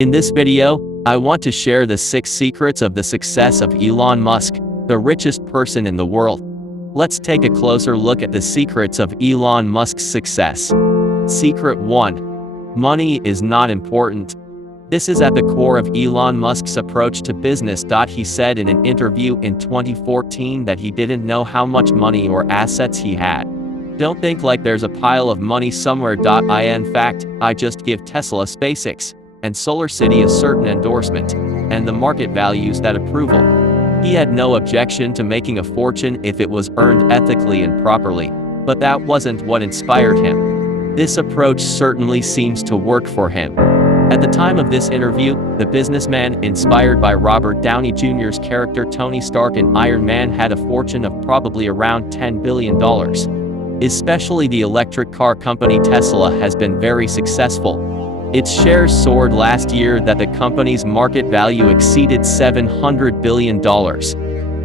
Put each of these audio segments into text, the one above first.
In this video, I want to share the 6 secrets of the success of Elon Musk, the richest person in the world. Let's take a closer look at the secrets of Elon Musk's success. Secret 1. Money is not important. This is at the core of Elon Musk's approach to business. He said in an interview in 2014 that he didn't know how much money or assets he had. Don't think like there's a pile of money somewhere. In fact, I just give Tesla, SpaceX, and SolarCity a certain endorsement, and the market values that approval. He had no objection to making a fortune if it was earned ethically and properly, but that wasn't what inspired him. This approach certainly seems to work for him. At the time of this interview, the businessman, inspired by Robert Downey Jr.'s character Tony Stark in Iron Man, had a fortune of probably around $10 billion. Especially the electric car company Tesla has been very successful. Its shares soared last year that the company's market value exceeded $700 billion.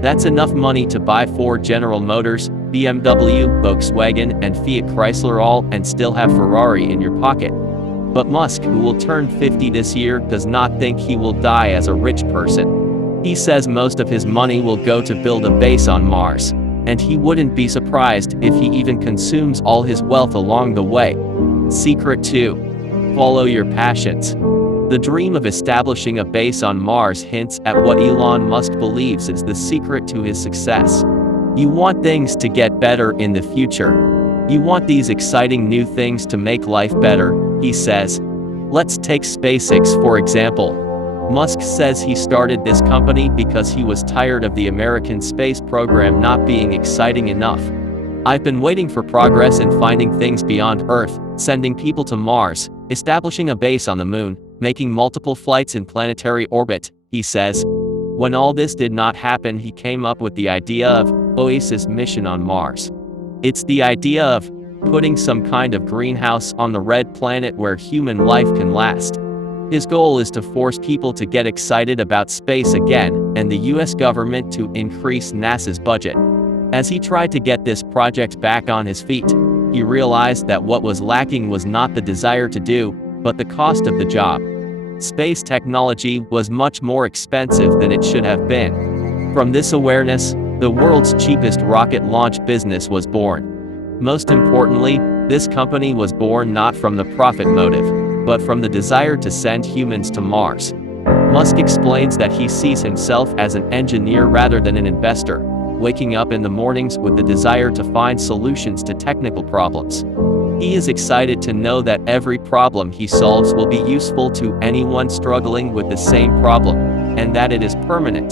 That's enough money to buy Ford, General Motors, BMW, Volkswagen, and Fiat Chrysler all and still have Ferrari in your pocket. But Musk, who will turn 50 this year, does not think he will die as a rich person. He says most of his money will go to build a base on Mars, and he wouldn't be surprised if he even consumes all his wealth along the way. Secret 2. Follow your passions. The dream of establishing a base on Mars hints at what Elon Musk believes is the secret to his success. You want things to get better in the future. You want these exciting new things to make life better, he says. Let's take SpaceX for example. Musk says he started this company because he was tired of the American space program not being exciting enough. I've been waiting for progress in finding things beyond Earth, sending people to Mars, establishing a base on the moon, making multiple flights in planetary orbit, he says. When all this did not happen, he came up with the idea of Oasis mission on Mars. It's the idea of putting some kind of greenhouse on the red planet where human life can last. His goal is to force people to get excited about space again, and the US government to increase NASA's budget. As he tried to get this project back on his feet, he realized that what was lacking was not the desire to do, but the cost of the job. Space technology was much more expensive than it should have been. From this awareness, the world's cheapest rocket launch business was born. Most importantly, this company was born not from the profit motive, but from the desire to send humans to Mars. Musk explains that he sees himself as an engineer rather than an investor, waking up in the mornings with the desire to find solutions to technical problems. He is excited to know that every problem he solves will be useful to anyone struggling with the same problem, and that it is permanent.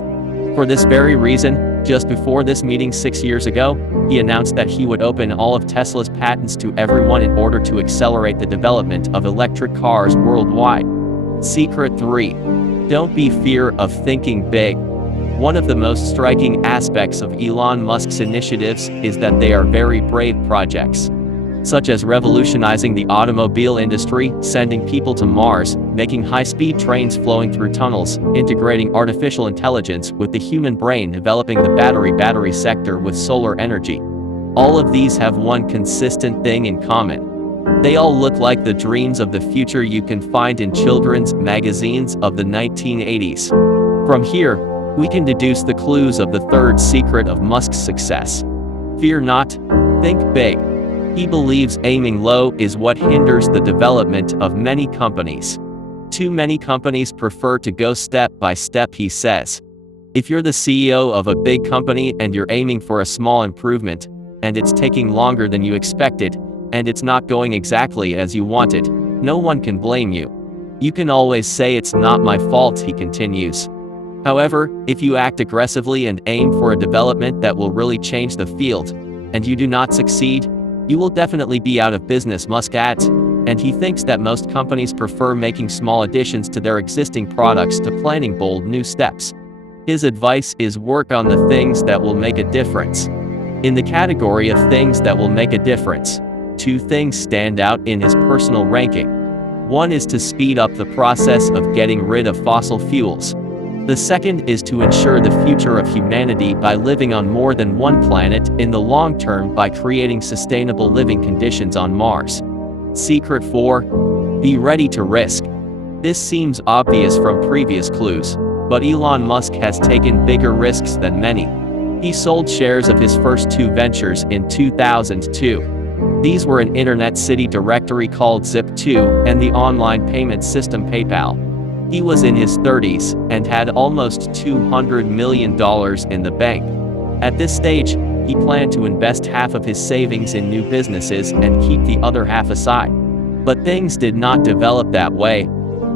For this very reason, just before this meeting 6 years ago, he announced that he would open all of Tesla's patents to everyone in order to accelerate the development of electric cars worldwide. Secret 3. Don't be fear of thinking big. One of the most striking aspects of Elon Musk's initiatives is that they are very brave projects, such as revolutionizing the automobile industry, sending people to Mars, making high-speed trains flowing through tunnels, integrating artificial intelligence with the human brain, developing the battery sector with solar energy. All of these have one consistent thing in common. They all look like the dreams of the future you can find in children's magazines of the 1980s. From here, we can deduce the clues of the third secret of Musk's success. Fear not, think big. He believes aiming low is what hinders the development of many companies. Too many companies prefer to go step by step, he says. If you're the CEO of a big company and you're aiming for a small improvement, and it's taking longer than you expected, and it's not going exactly as you wanted, no one can blame you. You can always say it's not my fault, he continues. However, if you act aggressively and aim for a development that will really change the field, and you do not succeed, you will definitely be out of business, Musk adds, and he thinks that most companies prefer making small additions to their existing products to planning bold new steps. His advice is work on the things that will make a difference. In the category of things that will make a difference, 2 things stand out in his personal ranking. One is to speed up the process of getting rid of fossil fuels. The second is to ensure the future of humanity by living on more than one planet in the long term by creating sustainable living conditions on Mars. Secret 4. Be ready to risk. This seems obvious from previous clues, but Elon Musk has taken bigger risks than many. He sold shares of his first two ventures in 2002. These were an internet city directory called Zip2 and the online payment system PayPal. He was in his 30s and had almost $200 million in the bank. At this stage, he planned to invest half of his savings in new businesses and keep the other half aside. But things did not develop that way.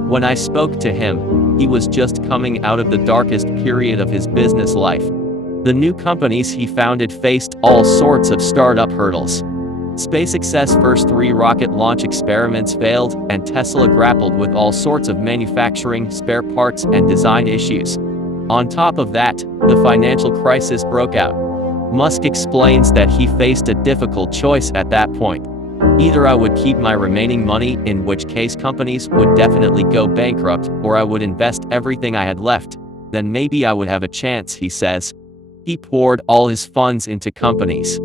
When I spoke to him, he was just coming out of the darkest period of his business life. The new companies he founded faced all sorts of startup hurdles. SpaceX's first 3 rocket launch experiments failed, and Tesla grappled with all sorts of manufacturing, spare parts, and design issues. On top of that, the financial crisis broke out. Musk explains that he faced a difficult choice at that point. Either I would keep my remaining money, in which case companies would definitely go bankrupt, or I would invest everything I had left. Then maybe I would have a chance, he says. He poured all his funds into companies.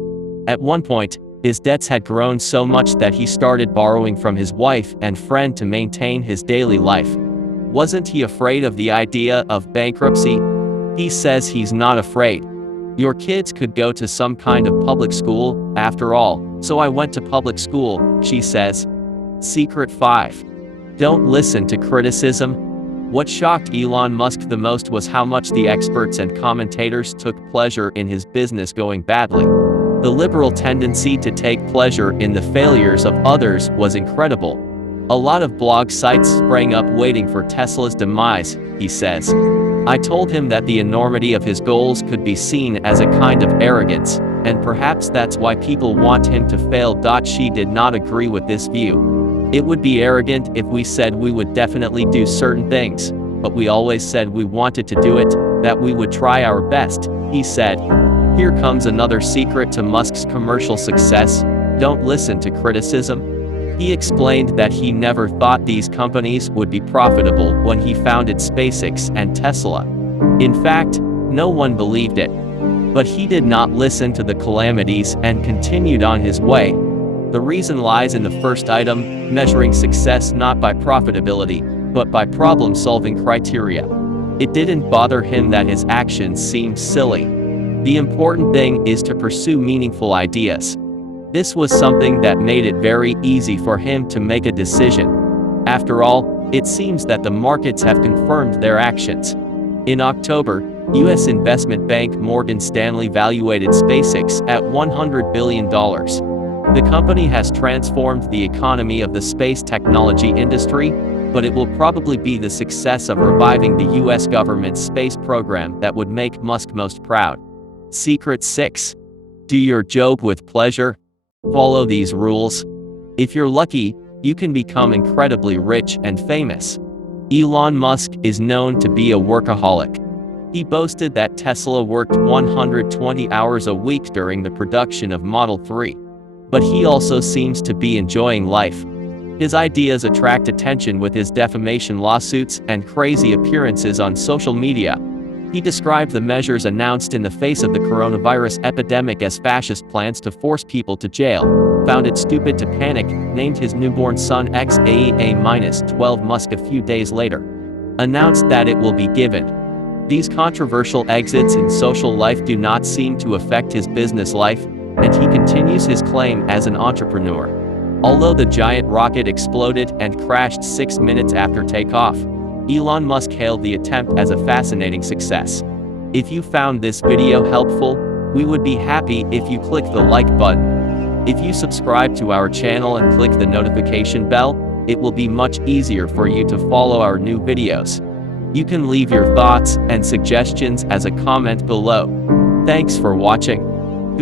At one point, his debts had grown so much that he started borrowing from his wife and friend to maintain his daily life. Wasn't he afraid of the idea of bankruptcy? He says he's not afraid. Your kids could go to some kind of public school, after all, so I went to public school, she says. Secret 5. Don't listen to criticism. What shocked Elon Musk the most was how much the experts and commentators took pleasure in his business going badly. The liberal tendency to take pleasure in the failures of others was incredible. A lot of blog sites sprang up waiting for Tesla's demise, he says. I told him that the enormity of his goals could be seen as a kind of arrogance, and perhaps that's why people want him to fail. She did not agree with this view. It would be arrogant if we said we would definitely do certain things, but we always said we wanted to do it, that we would try our best, he said. Here comes another secret to Musk's commercial success: don't listen to criticism. He explained that he never thought these companies would be profitable when he founded SpaceX and Tesla. In fact, no one believed it. But he did not listen to the calamities and continued on his way. The reason lies in the first item, measuring success not by profitability, but by problem-solving criteria. It didn't bother him that his actions seemed silly. The important thing is to pursue meaningful ideas. This was something that made it very easy for him to make a decision. After all, it seems that the markets have confirmed their actions. In October, U.S. investment bank Morgan Stanley valuated SpaceX at $100 billion. The company has transformed the economy of the space technology industry, but it will probably be the success of reviving the U.S. government's space program that would make Musk most proud. Secret 6. Do your job with pleasure. Follow these rules. If you're lucky, you can become incredibly rich and famous. Elon Musk is known to be a workaholic. He boasted that Tesla worked 120 hours a week during the production of Model 3. But he also seems to be enjoying life. His ideas attract attention with his defamation lawsuits and crazy appearances on social media. He described the measures announced in the face of the coronavirus epidemic as fascist plans to force people to jail, found it stupid to panic, named his newborn son XAA-12 Musk a few days later, announced that it will be given. These controversial exits in social life do not seem to affect his business life, and he continues his claim as an entrepreneur. Although the giant rocket exploded and crashed 6 minutes after takeoff, Elon Musk hailed the attempt as a fascinating success. If you found this video helpful, we would be happy if you click the like button. If you subscribe to our channel and click the notification bell, it will be much easier for you to follow our new videos. You can leave your thoughts and suggestions as a comment below. Thanks for watching.